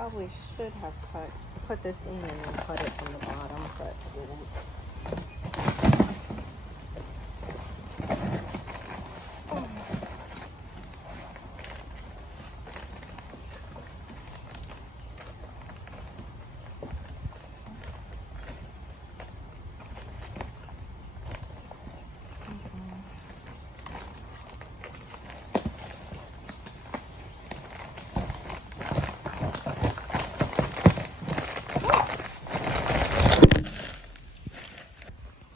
probably should have put this in and then cut it from the bottom, but I didn't.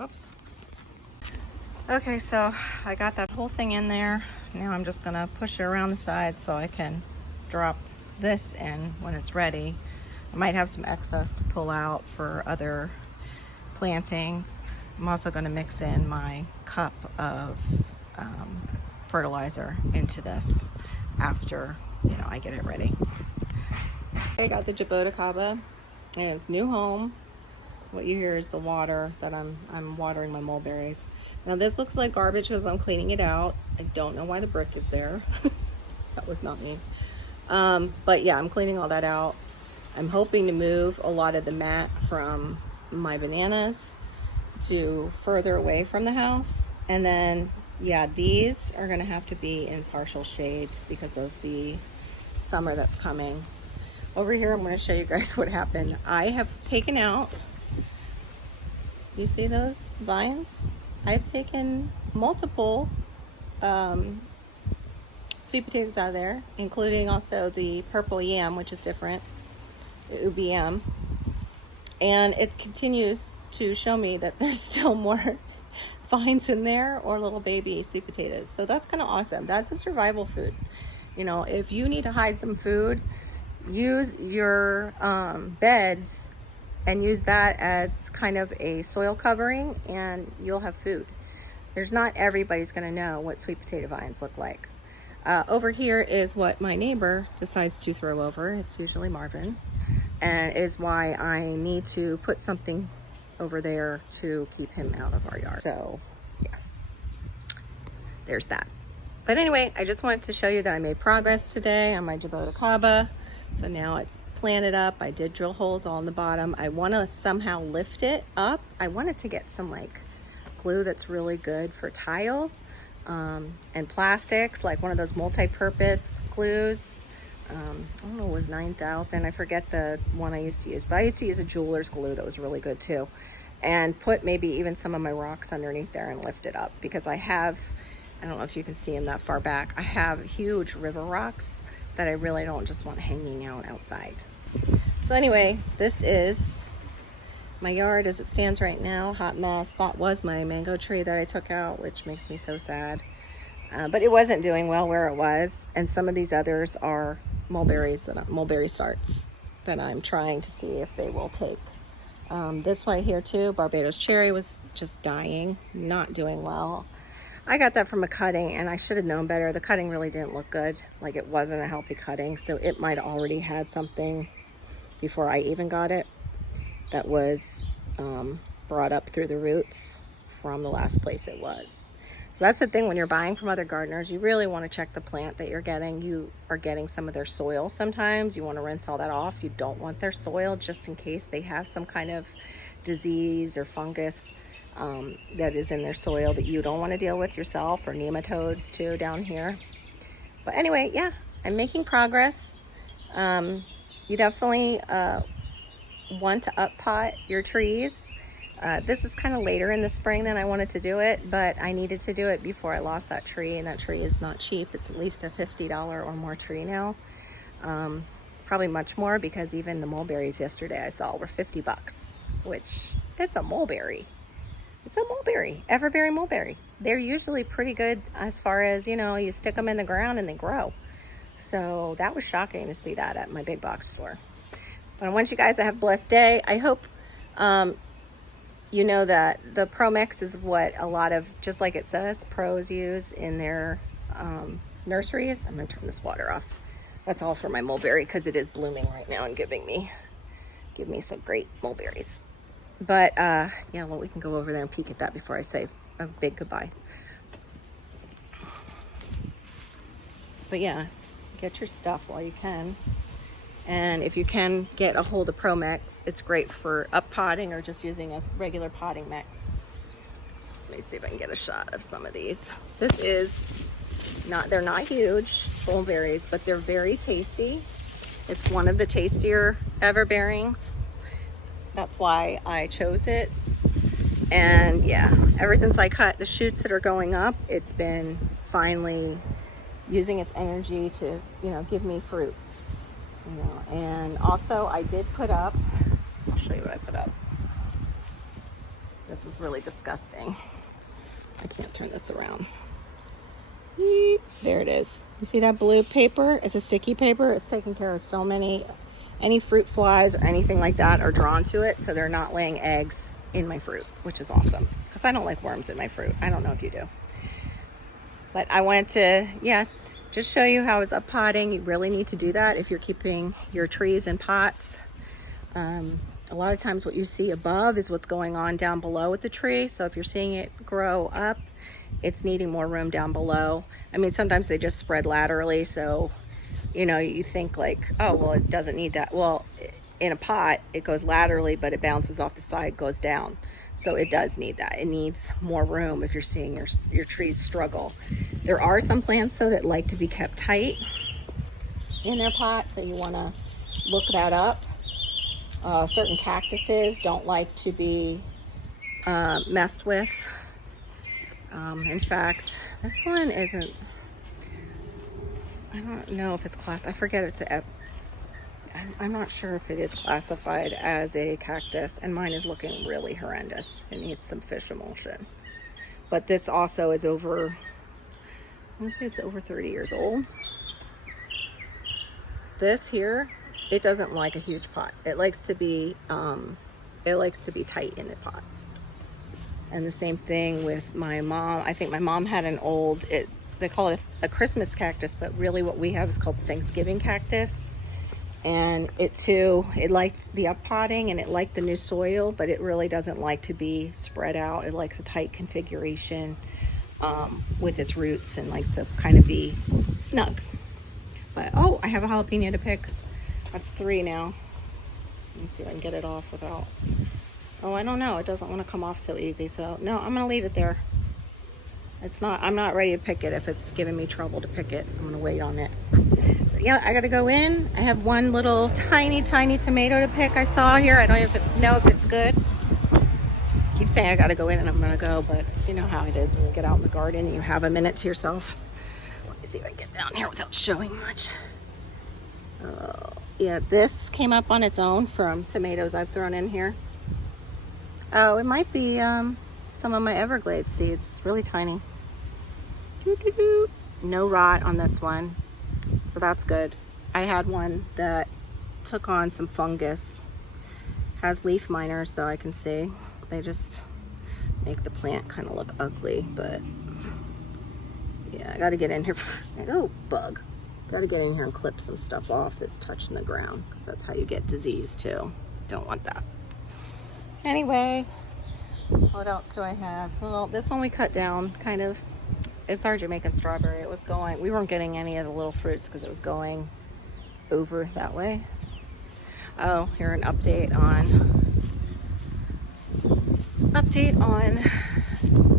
Oops. Okay, so I got that whole thing in there. Now I'm just gonna push it around the side so I can drop this in when it's ready. I might have some excess to pull out for other plantings. I'm also gonna mix in my cup of fertilizer into this after, I get it ready. I got the Jaboticaba in its new home. What you hear is the water that I'm watering my mulberries. Now this looks like garbage because I'm cleaning it out. I don't know why the brick is there. That was not me. But yeah, I'm cleaning all that out. I'm hoping to move a lot of the mat from my bananas to further away from the house. And then, yeah, these are gonna have to be in partial shade because of the summer that's coming. Over here, I'm gonna show you guys what happened. I have taken out, you see those vines? I've taken multiple sweet potatoes out of there, including also the purple yam, which is different, the ubi yam. And it continues to show me that there's still more vines in there or little baby sweet potatoes. So that's kind of awesome. That's a survival food. If you need to hide some food, use your beds and use that as kind of a soil covering and you'll have food. There's not everybody's gonna know what sweet potato vines look like. Over here is what my neighbor decides to throw over. It's usually Marvin, and is why I need to put something over there to keep him out of our yard. So yeah, there's that. But anyway, I just wanted to show you that I made progress today on my Jaboticaba. So now it's planted up. I did drill holes all in the bottom. I want to somehow lift it up. I wanted to get some like glue that's really good for tile and plastics, like one of those multi-purpose glues. I don't know, it was 9,000. I forget the one I used to use, but I used to use a jeweler's glue that was really good too. And put maybe even some of my rocks underneath there and lift it up, because I don't know if you can see them that far back. I have huge river rocks that I really don't just want hanging out outside. So anyway, this is my yard as it stands right now. Hot mess. That was my mango tree that I took out, which makes me so sad. But it wasn't doing well where it was. And some of these others are mulberry starts that I'm trying to see if they will take. This one here too, Barbados cherry, was just dying, not doing well. I got that from a cutting and I should have known better. The cutting really didn't look good. Like, it wasn't a healthy cutting. So it might already had something before I even got it that was brought up through the roots from the last place it was. So that's the thing when you're buying from other gardeners, you really want to check the plant that you're getting. You are getting some of their soil sometimes. You want to rinse all that off. You don't want their soil just in case they have some kind of disease or fungus that is in their soil that you don't want to deal with yourself, or nematodes too down here. But anyway, yeah, I'm making progress. You definitely want to up pot your trees. This is kind of later in the spring than I wanted to do it, but I needed to do it before I lost that tree, and that tree is not cheap. It's at least a $50 or more tree now. Probably much more, because even the mulberries yesterday I saw were 50 bucks, which, it's a mulberry. It's a mulberry, everberry mulberry. They're usually pretty good as far as, you stick them in the ground and they grow. So that was shocking to see that at my big box store. But I want you guys to have a blessed day. I hope you know that the Pro Mix is what a lot of, just like it says, pros use in their nurseries. I'm gonna turn this water off. That's all for my mulberry, because it is blooming right now and give me some great mulberries. But yeah, well, we can go over there and peek at that before I say a big goodbye. But yeah, get your stuff while you can. And if you can get a hold of Pro Mix, it's great for up potting or just using a regular potting mix. Let me see if I can get a shot of some of these. This is not, they're not huge bullberries, but they're very tasty. It's one of the tastier everbearings. That's why I chose it. And yeah, ever since I cut the shoots that are going up, it's been finally using its energy to, you know, give me fruit. You know, and also I did put up, I'll show you what I put up. This is really disgusting. I can't turn this around. Beep. There it is. You see that blue paper? It's a sticky paper. It's taking care of so many, any fruit flies or anything like that are drawn to it, so they're not laying eggs in my fruit, which is awesome, because I don't like worms in my fruit. I don't know if you do. But I wanted to, yeah, just show you how it's up potting. You really need to do that if you're keeping your trees in pots. A lot of times what you see above is what's going on down below with the tree. So if you're seeing it grow up, it's needing more room down below. I mean, sometimes they just spread laterally. So, you know, you think like, oh, well, it doesn't need that. Well, in a pot, it goes laterally, but it bounces off the side, goes down. So it does need that. It needs more room if you're seeing your trees struggle. There are some plants though that like to be kept tight in their pot, so you want to look that up. Certain cactuses don't like to be messed with. In fact, this one isn't, I don't know if it's I forget it's I'm not sure if it is classified as a cactus, and mine is looking really horrendous. It needs some fish emulsion. But this also is over, I want to say it's over 30 years old. This here, it doesn't like a huge pot. It likes to be tight in the pot. And the same thing with my mom. I think my mom had an old, they call it a Christmas cactus, but really what we have is called Thanksgiving cactus. And it too, it liked the up potting and it liked the new soil, but it really doesn't like to be spread out. It likes a tight configuration with its roots and likes to kind of be snug. But, oh, I have a jalapeno to pick. That's 3 now. Let me see if I can get it off without, oh, I don't know. It doesn't want to come off so easy. So, no, I'm going to leave it there. I'm not ready to pick it if it's giving me trouble to pick it. I'm going to wait on it. But yeah, I got to go in. I have one little tiny tomato to pick I saw here. I don't even know if it's good. I keep saying I got to go in and I'm going to go, but you know how it is when you get out in the garden and you have a minute to yourself. Let me see if I can get down here without showing much. Yeah, this came up on its own from tomatoes I've thrown in here. Oh, it might be some of my Everglades seeds, really tiny. No rot on this one, so that's good. I had one that took on some fungus. Has leaf miners though, I can see. They just make the plant kind of look ugly, but yeah, I gotta get in here. Oh, bug. Gotta get in here and clip some stuff off that's touching the ground, because that's how you get disease too. Don't want that. Anyway, what else do I have? Well, this one we cut down, kind of. It's our Jamaican strawberry. It was going, we weren't getting any of the little fruits because it was going over that way. Oh, here an update on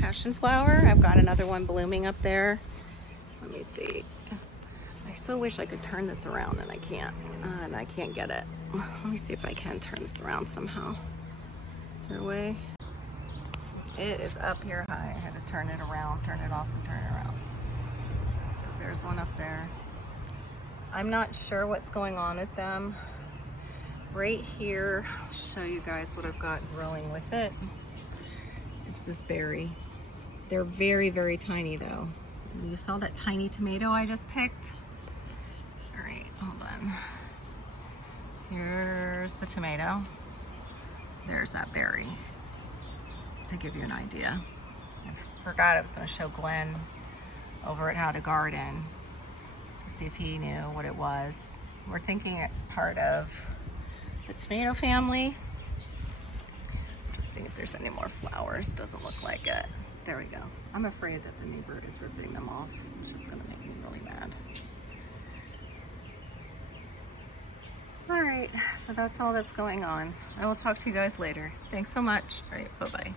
passion flower. I've got another one blooming up there. Let me see. I so wish I could turn this around and I can't get it. Let me see if I can turn this around somehow. Is there a way? It is up here high. I had to turn it around, turn it off and turn it around. There's one up there. I'm not sure what's going on with them. Right here, I'll show you guys what I've got growing with it. It's this berry. They're very, very tiny though. You saw that tiny tomato I just picked? All right, hold on. Here's the tomato. There's that berry, to give you an idea. I forgot I was going to show Glenn over at How to Garden to see if he knew what it was. We're thinking it's part of the tomato family. Let's see if there's any more flowers. Doesn't look like it. There we go. I'm afraid that the neighbor is ripping them off. It's just going to make me really mad. All right, so that's all that's going on. I will talk to you guys later. Thanks so much. All right, bye-bye.